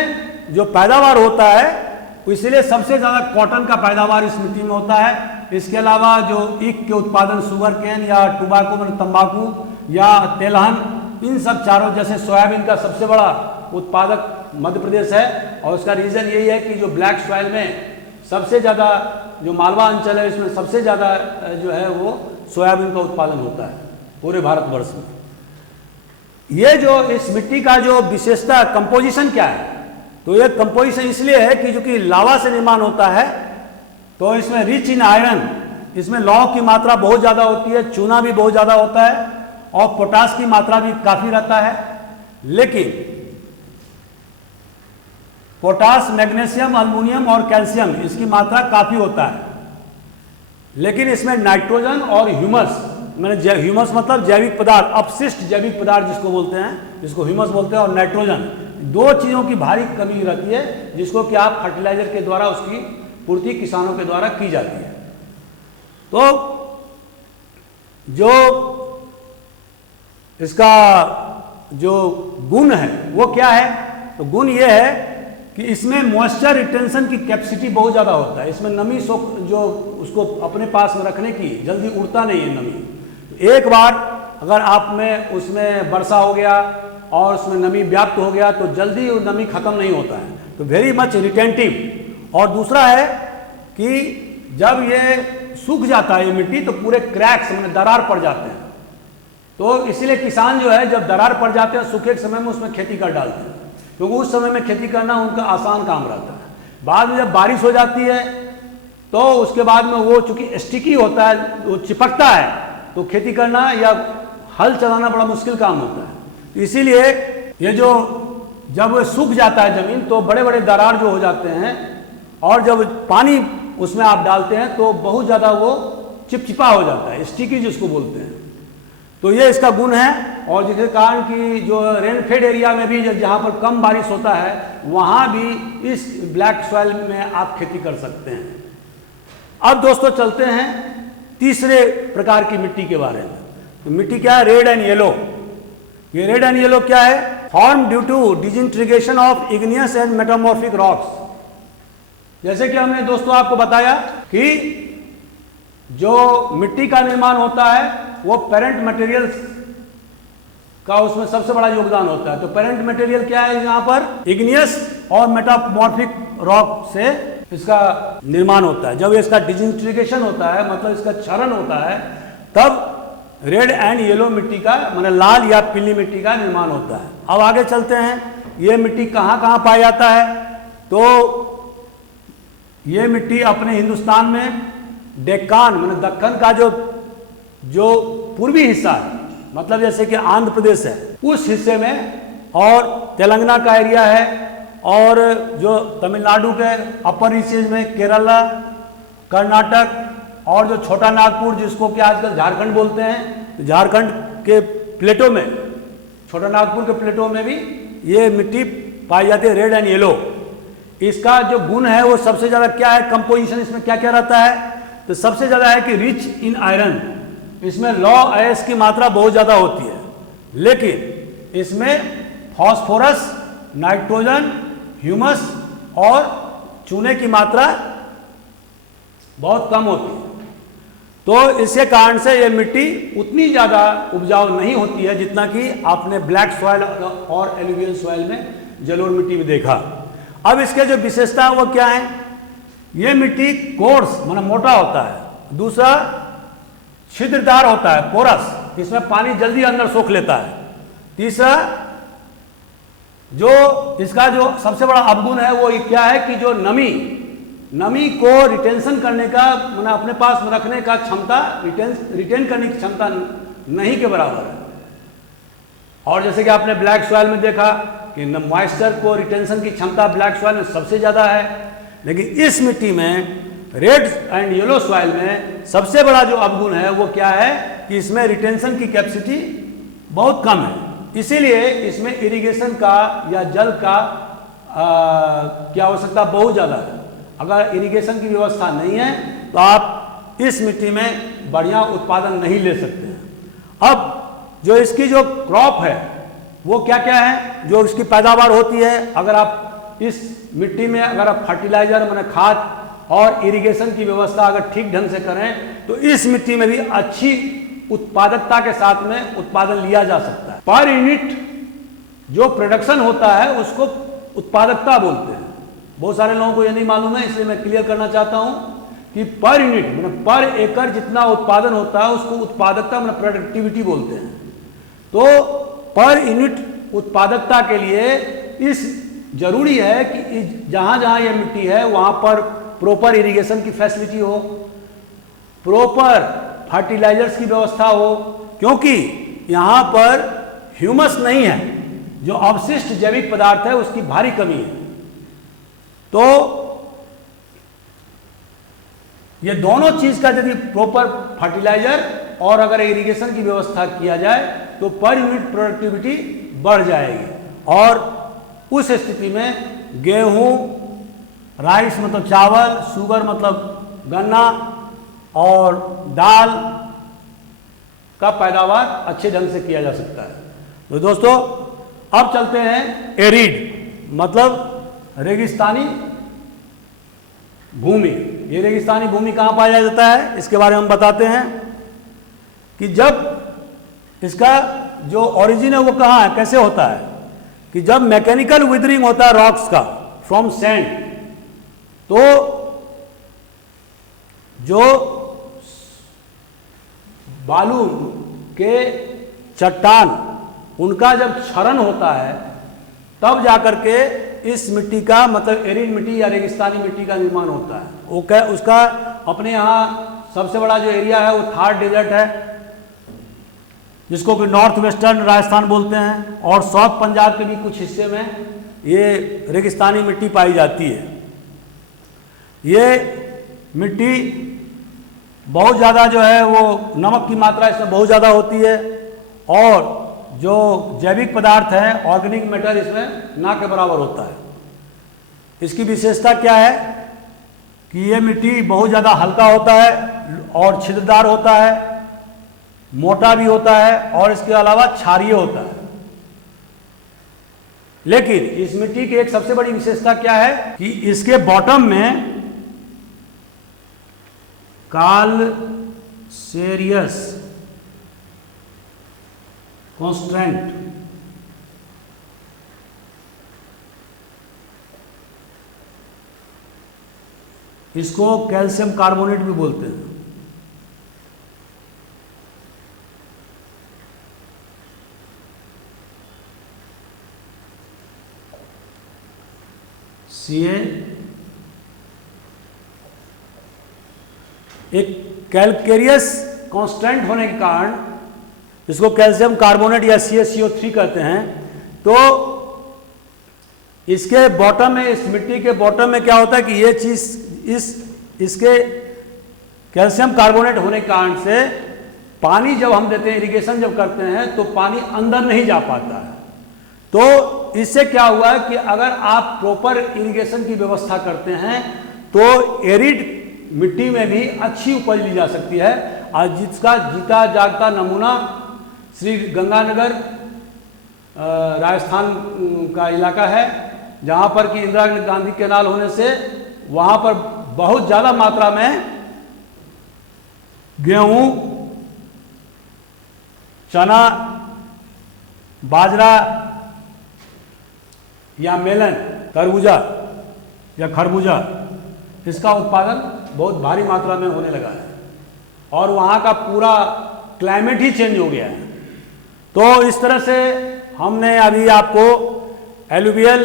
जो पैदावार होता है इसीलिए सबसे ज़्यादा कॉटन का पैदावार इस मिट्टी में होता है। इसके अलावा जो ईख के उत्पादन, शुगर केन या टुबाको मतलब तंबाकू या तेलहन, इन सब चारों, जैसे सोयाबीन का सबसे बड़ा उत्पादक मध्य प्रदेश है, और उसका रीज़न यही है कि जो ब्लैक सॉइल में सबसे ज़्यादा, जो मालवा अंचल है इसमें सबसे ज़्यादा जो है वो सोयाबीन का उत्पादन होता है पूरे भारतवर्ष में। ये जो इस मिट्टी का जो विशेषता कंपोजिशन क्या है, तो ये कंपोजिशन इसलिए है कि जो कि लावा से निर्माण होता है, तो इसमें रिच इन आयरन, इसमें लौह की मात्रा बहुत ज़्यादा होती है, चूना भी बहुत ज़्यादा होता है और पोटास की मात्रा भी काफ़ी रहता है। लेकिन पोटास, मैग्नीशियम, अल्युमिनियम और कैल्शियम इसकी मात्रा काफ़ी होता है, लेकिन इसमें नाइट्रोजन और ह्यूमस, मैंने ह्यूमस मतलब जैविक पदार्थ, अपशिष्ट जैविक पदार्थ जिसको बोलते हैं, जिसको ह्यूमस बोलते हैं, और नाइट्रोजन, दो चीज़ों की भारी कमी रहती है, जिसको कि आप फर्टिलाइजर के द्वारा उसकी पूर्ति किसानों के द्वारा की जाती है। तो जो इसका जो गुण है वो क्या है, तो गुण ये है कि इसमें मॉइस्चर रिटेंशन की कैपेसिटी बहुत ज़्यादा होता है। इसमें नमी जो उसको अपने पास में रखने की, जल्दी उड़ता नहीं है नमी। एक बार अगर आप में उसमें वर्षा हो गया और उसमें नमी व्याप्त हो गया तो जल्दी वो नमी खत्म नहीं होता है, तो वेरी मच रिटेंटिव। और दूसरा है कि जब ये सूख जाता है ये मिट्टी तो पूरे क्रैक्स मैंने दरार पड़ जाते हैं, तो इसीलिए किसान जो है जब दरार पड़ जाते हैं सूखे के समय में उसमें खेती कर डालते हैं, क्योंकि उस समय में खेती करना उनका आसान काम रहता है। बाद में जब बारिश हो जाती है तो उसके बाद में वो चूंकि स्टिकी होता है, वो चिपकता है, तो खेती करना या हल चलाना बड़ा मुश्किल काम होता है। इसीलिए ये जो जब सूख जाता है ज़मीन तो बड़े बड़े दरार जो हो जाते हैं, और जब पानी उसमें आप डालते हैं तो बहुत ज़्यादा वो चिपचिपा हो जाता है, स्टिकी जिसको बोलते हैं। तो ये इसका गुण है। और जिसके कारण कि जो रेनफेड एरिया में भी जहाँ पर कम बारिश होता है वहाँ भी इस ब्लैक सॉइल में आप खेती कर सकते हैं। अब दोस्तों चलते हैं तीसरे प्रकार की मिट्टी के बारे में। तो मिट्टी क्या है, रेड एंड येलो। ये रेड एंड येलो क्या है, form due to disintegration of igneous and metamorphic rocks. जैसे कि हमने दोस्तों आपको बताया कि जो मिट्टी का निर्माण होता है वो पेरेंट मटेरियल का उसमें सबसे बड़ा योगदान होता है। तो पेरेंट मटेरियल क्या है यहाँ पर, इग्नियस और मेटामॉर्फिक रॉक से इसका निर्माण होता है। जब इसका डिसइंटीग्रेशन होता है, मतलब इसका क्षरण होता है, तब रेड एंड येलो मिट्टी का, मतलब लाल या पीली मिट्टी का निर्माण होता है। अब आगे चलते हैं, ये मिट्टी कहाँ कहाँ पाया जाता है। तो ये मिट्टी अपने हिंदुस्तान में डेक्कन मतलब दक्कन का जो पूर्वी हिस्सा है, मतलब जैसे कि आंध्र प्रदेश है उस हिस्से में, और तेलंगाना का एरिया है, और जो तमिलनाडु के अपर रीचेज में केरला, कर्नाटक, और जो छोटा नागपुर जिसको कि आजकल झारखंड बोलते हैं, झारखंड के प्लेटों में, छोटा नागपुर के प्लेटों में भी ये मिट्टी पाई जाती है, रेड एंड येलो। इसका जो गुण है वो सबसे ज़्यादा क्या है, कंपोजिशन इसमें क्या क्या रहता है, तो सबसे ज़्यादा है कि रिच इन आयरन, इसमें लॉ आयस की मात्रा बहुत ज़्यादा होती है, लेकिन इसमें फास्फोरस, नाइट्रोजन, ह्यूमस और चूने की मात्रा बहुत कम होती है। तो इसके कारण से ये मिट्टी उतनी ज़्यादा उपजाऊ नहीं होती है जितना कि आपने ब्लैक सॉइल और एलुवियल सॉइल में, जलोढ़ मिट्टी में देखा। अब इसके जो विशेषता है वो क्या है, ये मिट्टी कोर्स माना मोटा होता है, दूसरा छिद्रदार होता है, पोरस, इसमें पानी जल्दी अंदर सोख लेता है, तीसरा जो इसका जो सबसे बड़ा अवगुण है वो क्या है कि जो नमी को रिटेंशन करने का, माना अपने पास रखने का क्षमता, रिटेन करने की क्षमता नहीं के बराबर है। और जैसे कि आपने ब्लैक सॉइल में देखा कि मॉइस्चर को रिटेंशन की क्षमता ब्लैक सॉइल में सबसे ज़्यादा है, लेकिन इस मिट्टी में रेड एंड येलो सॉइल में सबसे बड़ा जो अवगुण है वो क्या है कि इसमें रिटेंशन की कैपेसिटी बहुत कम है। इसीलिए इसमें इरिगेशन का या जल का की आवश्यकता बहुत ज़्यादा है। अगर इरिगेशन की व्यवस्था नहीं है तो आप इस मिट्टी में बढ़िया उत्पादन नहीं ले सकते हैं। अब जो इसकी जो क्रॉप है वो क्या क्या है जो इसकी पैदावार होती है, अगर आप इस मिट्टी में अगर आप फर्टिलाइजर माने खाद और इरिगेशन की व्यवस्था अगर ठीक ढंग से करें तो इस मिट्टी में भी अच्छी उत्पादकता के साथ में उत्पादन लिया जा सकता है। पर यूनिट जो प्रोडक्शन होता है उसको उत्पादकता बोलते हैं। बहुत सारे लोगों को ये नहीं मालूम है, इसलिए मैं क्लियर करना चाहता हूं कि पर यूनिट मतलब पर एकड़ जितना उत्पादन होता है उसको उत्पादकता मतलब प्रोडक्टिविटी बोलते हैं। तो पर यूनिट उत्पादकता के लिए इस जरूरी है कि जहां जहां यह मिट्टी है वहां पर प्रॉपर इरिगेशन की फैसिलिटी हो, प्रॉपर फर्टिलाइजर्स की व्यवस्था हो, क्योंकि यहां पर ह्यूमस नहीं है, जो अवशिष्ट जैविक पदार्थ है उसकी भारी कमी है। तो ये दोनों चीज का यदि प्रॉपर फर्टिलाइजर और अगर इरिगेशन की व्यवस्था किया जाए तो पर यूनिट प्रोडक्टिविटी बढ़ जाएगी और उस स्थिति में गेहूं, राइस मतलब चावल, शुगर मतलब गन्ना और दाल का पैदावार अच्छे ढंग से किया जा सकता है। तो दोस्तों अब चलते हैं एरिड मतलब रेगिस्तानी भूमि। ये रेगिस्तानी भूमि कहाँ पाया जाता है इसके बारे में हम बताते हैं कि जब इसका जो ओरिजिन है वो कहाँ है, कैसे होता है कि जब मैकेनिकल विदरिंग होता है रॉक्स का फ्रॉम सैंड, तो जो बालू के चट्टान उनका जब क्षरण होता है तब जाकर के इस मिट्टी का मतलब एरिड मिट्टी या रेगिस्तानी मिट्टी का निर्माण होता है। वो क्या उसका अपने यहाँ सबसे बड़ा जो एरिया है वो थार डेजर्ट है, जिसको कि नॉर्थ वेस्टर्न राजस्थान बोलते हैं, और साउथ पंजाब के भी कुछ हिस्से में ये रेगिस्तानी मिट्टी पाई जाती है। ये मिट्टी बहुत ज़्यादा जो है वो नमक की मात्रा इसमें बहुत ज़्यादा होती है और जो जैविक पदार्थ है ऑर्गेनिक मैटर इसमें ना के बराबर होता है। इसकी विशेषता क्या है कि ये मिट्टी बहुत ज़्यादा हल्का होता है और छिद्रदार होता है, मोटा भी होता है और इसके अलावा क्षारीय होता है। लेकिन इस मिट्टी की एक सबसे बड़ी विशेषता क्या है कि इसके बॉटम में काल्सेरियस कॉन्स्टेंट इसको कैल्शियम कार्बोनेट भी बोलते हैं। Ca एक कैल्केरियस कांस्टेंट होने के कारण इसको कैल्शियम कार्बोनेट या CaCO3 कहते हैं। तो इसके बॉटम में, इस मिट्टी के बॉटम में क्या होता है कि ये चीज इसके कैल्शियम कार्बोनेट होने के कारण से पानी जब हम देते हैं, इरिगेशन जब करते हैं तो पानी अंदर नहीं जा पाता है। तो इससे क्या हुआ है कि अगर आप प्रॉपर इरिगेशन की व्यवस्था करते हैं तो एरिड मिट्टी में भी अच्छी उपज ली जा सकती है। और जिसका जीता जागता नमूना श्री गंगानगर राजस्थान का इलाका है, जहाँ पर कि इंदिरा गांधी कैनाल होने से वहाँ पर बहुत ज़्यादा मात्रा में गेहूँ, चना, बाजरा या मेलन, तरबूजा या खरबूजा, इसका उत्पादन बहुत भारी मात्रा में होने लगा है और वहाँ का पूरा क्लाइमेट ही चेंज हो गया है। तो इस तरह से हमने अभी आपको एलुवियल,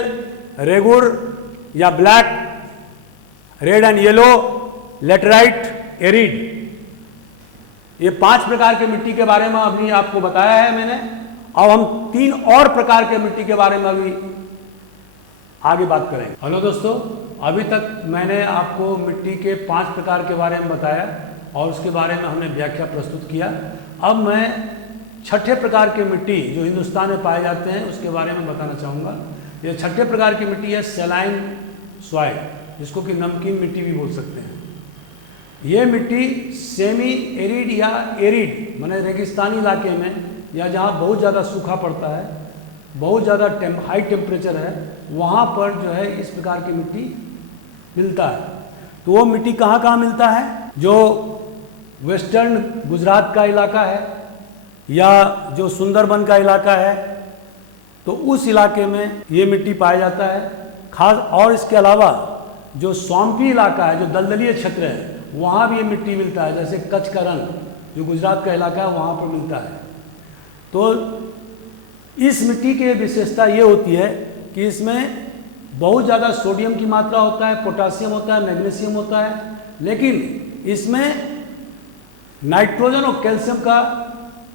रेगुर या black, red and yellow, laterite, arid, ये 5 प्रकार के मिट्टी के बारे में अभी आपको बताया है मैंने। अब हम 3 और प्रकार के मिट्टी के बारे में अभी आगे बात करेंगे। हेलो दोस्तों, अभी तक मैंने आपको मिट्टी के 5 प्रकार के बारे में बताया और उसके बारे में हमने व्याख्या प्रस्तुत किया। अब मैं 6ठे प्रकार की मिट्टी जो हिंदुस्तान में पाए जाते हैं उसके बारे में बताना चाहूँगा। ये 6ठे प्रकार की मिट्टी है सैलाइन सॉइल, जिसको कि नमकीन मिट्टी भी बोल सकते हैं। ये मिट्टी सेमी एरिड या एरिड माने रेगिस्तानी इलाके में या जहाँ बहुत ज़्यादा सूखा पड़ता है, बहुत ज़्यादा हाई टेम्परेचर है, वहाँ पर जो है इस प्रकार की मिट्टी मिलता है। तो वो मिट्टी कहाँ कहाँ मिलता है? जो वेस्टर्न गुजरात का इलाका है या जो सुंदरबन का इलाका है, तो उस इलाके में ये मिट्टी पाया जाता है खास। और इसके अलावा जो स्वाम्पी इलाका है, जो दलदलीय क्षेत्र है, वहाँ भी ये मिट्टी मिलता है। जैसे कच्छ का रंग जो गुजरात का इलाका है वहाँ पर मिलता है। तो इस मिट्टी की विशेषता ये होती है कि इसमें बहुत ज़्यादा सोडियम की मात्रा होता है, पोटासियम होता है, मैग्नीशियम होता है, लेकिन इसमें नाइट्रोजन और कैल्शियम का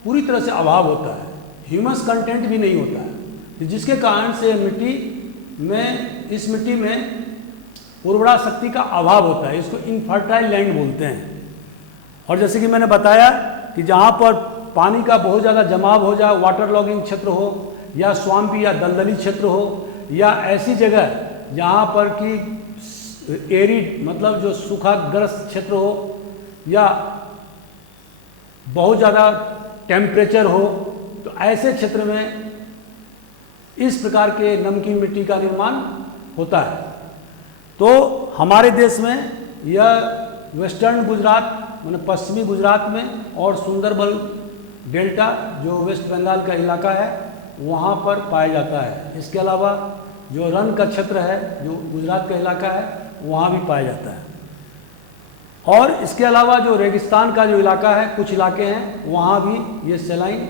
पूरी तरह से अभाव होता है। ह्यूमस कंटेंट भी नहीं होता है, जिसके कारण से इस मिट्टी में उर्वरा शक्ति का अभाव होता है। इसको इनफर्टाइल लैंड बोलते हैं। और जैसे कि मैंने बताया कि जहाँ पर पानी का बहुत ज़्यादा जमाव हो जाए, वाटर लॉगिंग क्षेत्र हो या स्वाम्पी या दलदली क्षेत्र हो या ऐसी जगह जहाँ पर कि एरिड मतलब जो सूखाग्रस्त क्षेत्र हो या बहुत ज़्यादा टेम्परेचर हो, तो ऐसे क्षेत्र में इस प्रकार के नमकीन मिट्टी का निर्माण होता है। तो हमारे देश में यह वेस्टर्न गुजरात माने पश्चिमी गुजरात में और सुंदरबन डेल्टा जो वेस्ट बंगाल का इलाका है वहाँ पर पाया जाता है। इसके अलावा जो रन का क्षेत्र है जो गुजरात का इलाका है वहाँ भी पाया जाता है। और इसके अलावा जो रेगिस्तान का जो इलाका है, कुछ इलाके हैं, वहाँ भी ये सैलाइन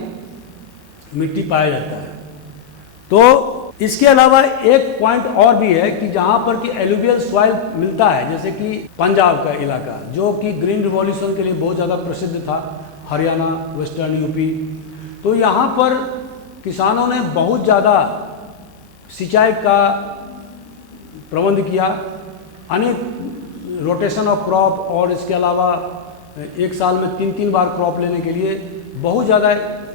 मिट्टी पाया जाता है। तो इसके अलावा एक पॉइंट और भी है कि जहाँ पर कि एलुवियल सॉइल मिलता है, जैसे कि पंजाब का इलाका जो कि ग्रीन रिवॉल्यूशन के लिए बहुत ज़्यादा प्रसिद्ध था, हरियाणा, वेस्टर्न यूपी, तो यहाँ पर किसानों ने बहुत ज़्यादा सिंचाई का प्रबंध किया, अनेक रोटेशन ऑफ क्रॉप, और इसके अलावा एक साल में 3-3 बार क्रॉप लेने के लिए बहुत ज़्यादा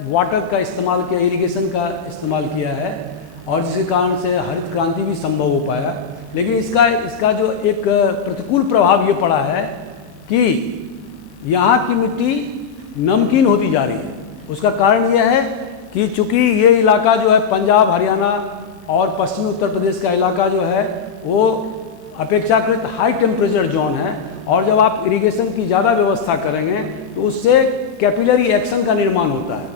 वाटर का इस्तेमाल किया, इरिगेशन का इस्तेमाल किया है, और जिसके कारण से हरित क्रांति भी संभव हो पाया। लेकिन इसका जो एक प्रतिकूल प्रभाव ये पड़ा है कि यहाँ की मिट्टी नमकीन होती जा रही है। उसका कारण यह है कि चूँकि ये इलाका जो है पंजाब, हरियाणा और पश्चिमी उत्तर प्रदेश का इलाका जो है वो अपेक्षाकृत हाई टेम्परेचर जोन है, और जब आप इरिगेशन की ज़्यादा व्यवस्था करेंगे तो उससे कैपिलरी एक्शन का निर्माण होता है,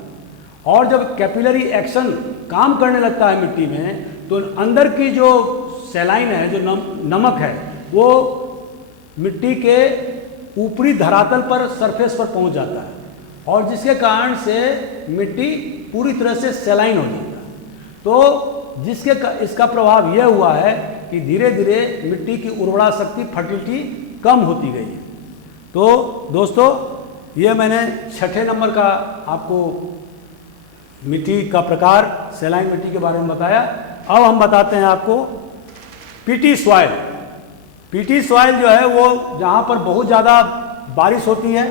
और जब कैपिलरी एक्शन काम करने लगता है मिट्टी में तो अंदर की जो सैलाइन है, जो नमक है, वो मिट्टी के ऊपरी धरातल पर, सरफेस पर पहुंच जाता है, और जिसके कारण से मिट्टी पूरी तरह से सैलाइन हो जाता है। तो इसका प्रभाव यह हुआ है कि धीरे धीरे मिट्टी की उर्वरा शक्ति, फर्टिलिटी कम होती गई है। तो दोस्तों, ये मैंने 6ठे नंबर का आपको मिट्टी का प्रकार सैलाइन मिट्टी के बारे में बताया। अब हम बताते हैं आपको पीटी सॉइल। पीटी सॉइल जो है वो जहाँ पर बहुत ज़्यादा बारिश होती है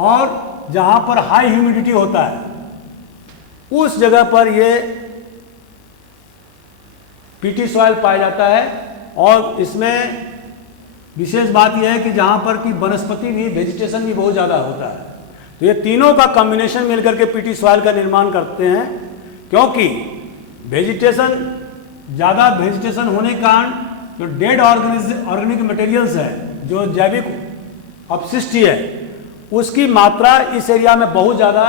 और जहाँ पर हाई ह्यूमिडिटी होता है उस जगह पर ये पीटी सॉइल पाया जाता है। और इसमें विशेष बात यह है कि जहाँ पर कि वनस्पति भी, वेजिटेशन भी बहुत ज़्यादा होता है। तो ये तीनों का कॉम्बिनेशन मिलकर के पीटी सॉइल का निर्माण करते हैं, क्योंकि वेजिटेशन, ज़्यादा वेजिटेशन होने के कारण जो डेड ऑर्गेनिक मटेरियल्स है, जो जैविक अपशिष्ट है, उसकी मात्रा इस एरिया में बहुत ज़्यादा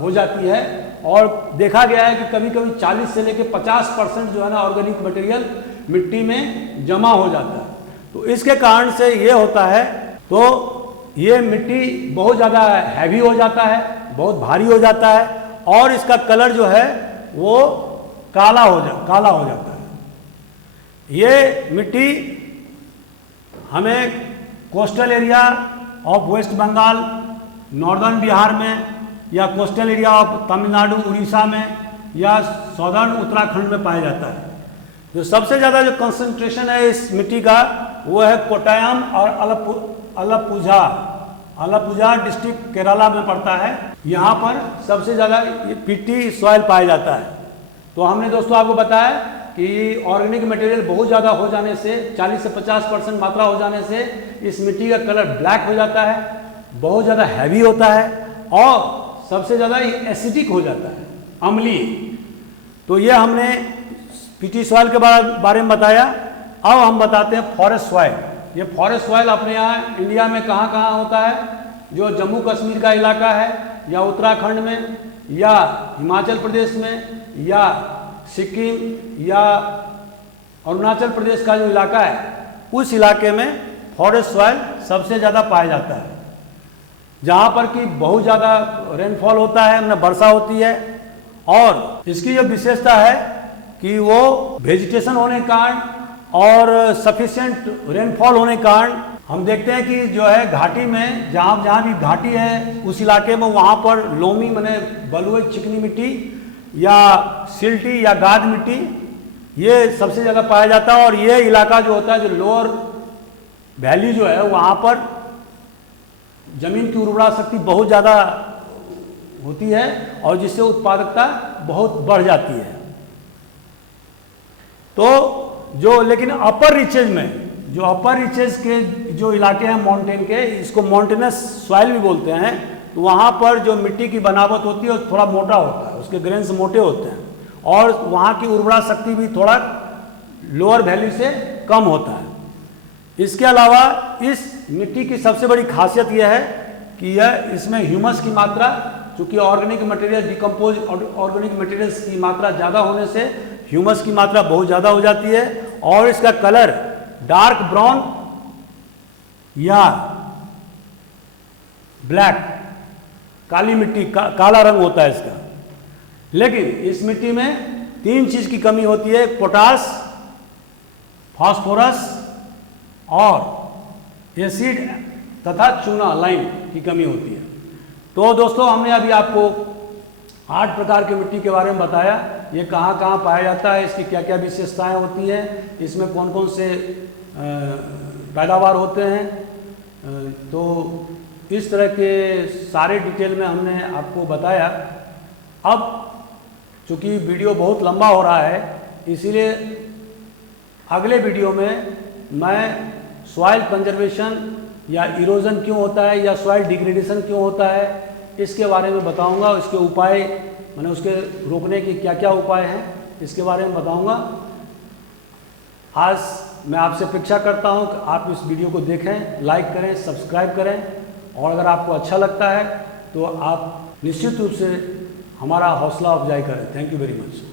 हो जाती है। और देखा गया है कि कभी कभी 40 से लेकर 50% जो है ना ऑर्गेनिक मटेरियल मिट्टी में जमा हो जाता है। तो इसके कारण से ये होता है, तो ये मिट्टी बहुत ज़्यादा हैवी हो जाता है, बहुत भारी हो जाता है, और इसका कलर जो है वो काला हो जाता है। ये मिट्टी हमें coastal area of West Bengal, northern Bihar में, या coastal area of Tamil Nadu, Orissa में, या सॉदर्न उत्तराखंड में पाया जाता है। जो सबसे ज़्यादा जो कंसंट्रेशन है इस मिट्टी का वो है कोट्टायम और आलप्पुझा डिस्ट्रिक्ट केरला में पड़ता है। यहाँ पर सबसे ज़्यादा पीटी सॉइल पाया जाता है। तो हमने दोस्तों आपको बताया कि ऑर्गेनिक मटेरियल बहुत ज़्यादा हो जाने से, 40 से 50% मात्रा हो जाने से इस मिट्टी का कलर ब्लैक हो जाता है, बहुत ज़्यादा हैवी होता है, और सबसे ज़्यादा एसिडिक हो जाता है, अम्लीय। तो ये हमने पीटी सॉइल के बारे में बताया। अब हम बताते हैं फॉरेस्ट सॉइल। ये फॉरेस्ट सॉइल अपने यहाँ इंडिया में कहाँ कहाँ होता है? जो जम्मू कश्मीर का इलाका है, या उत्तराखंड में, या हिमाचल प्रदेश में, या सिक्किम, या अरुणाचल प्रदेश का जो इलाका है, उस इलाके में फॉरेस्ट सॉइल सबसे ज़्यादा पाया जाता है, जहाँ पर कि बहुत ज़्यादा रेनफॉल होता है, मतलब वर्षा होती है। और इसकी जो विशेषता है कि वो वेजिटेशन होने के कारण और सफिशिएंट रेनफॉल होने के कारण हम देखते हैं कि जो है घाटी में, जहाँ भी घाटी है उस इलाके में, वहाँ पर लोमी माने बलुई चिकनी मिट्टी या सिल्टी या गाद मिट्टी, ये सबसे ज़्यादा पाया जाता है। और ये इलाका जो होता है, जो लोअर वैली जो है, वहाँ पर जमीन की उर्वरा शक्ति बहुत ज़्यादा होती है, और जिससे उत्पादकता बहुत बढ़ जाती है। तो जो लेकिन अपर रीचेज में, जो अपर रीचेज के जो इलाके हैं माउंटेन के, इसको माउंटेनस सॉइल भी बोलते हैं, तो वहाँ पर जो मिट्टी की बनावट होती है वो थोड़ा मोटा होता है, उसके ग्रेन्स मोटे होते हैं, और वहाँ की उर्वरा शक्ति भी थोड़ा लोअर वैल्यू से कम होता है। इसके अलावा इस मिट्टी की सबसे बड़ी खासियत यह है कि यह इसमें ह्यूमस की मात्रा, चूँकि organic material decompose organic materials की मात्रा ज़्यादा होने से ह्यूमस की मात्रा बहुत ज़्यादा हो जाती है, और इसका कलर डार्क ब्राउन या ब्लैक, काली मिट्टी काला रंग होता है इसका। लेकिन इस मिट्टी में 3 चीज़ की कमी होती है: पोटास, फास्फोरस और एसिड तथा चूना, लाइम की कमी होती है। तो दोस्तों हमने अभी आपको 8 प्रकार की मिट्टी के बारे में बताया। ये कहाँ कहाँ पाया जाता है, इसकी क्या क्या विशेषताएं होती हैं, इसमें कौन कौन से पैदावार होते हैं। तो इस तरह के सारे डिटेल में हमने आपको बताया। अब चूँकि वीडियो बहुत लंबा हो रहा है, इसीलिए अगले वीडियो में मैं सॉइल कंजर्वेशन या इरोजन क्यों होता है या सॉइल डिग्रेडेशन क्यों होता है, इसके बारे में बताऊंगा। इसके उपाय, मैंने उसके रोकने के क्या क्या उपाय हैं, इसके बारे में बताऊंगा। आज मैं आपसे अपेक्षा करता हूं कि आप इस वीडियो को देखें, लाइक करें, सब्सक्राइब करें, और अगर आपको अच्छा लगता है तो आप निश्चित रूप से हमारा हौसला अफजाई करें। Thank you very much.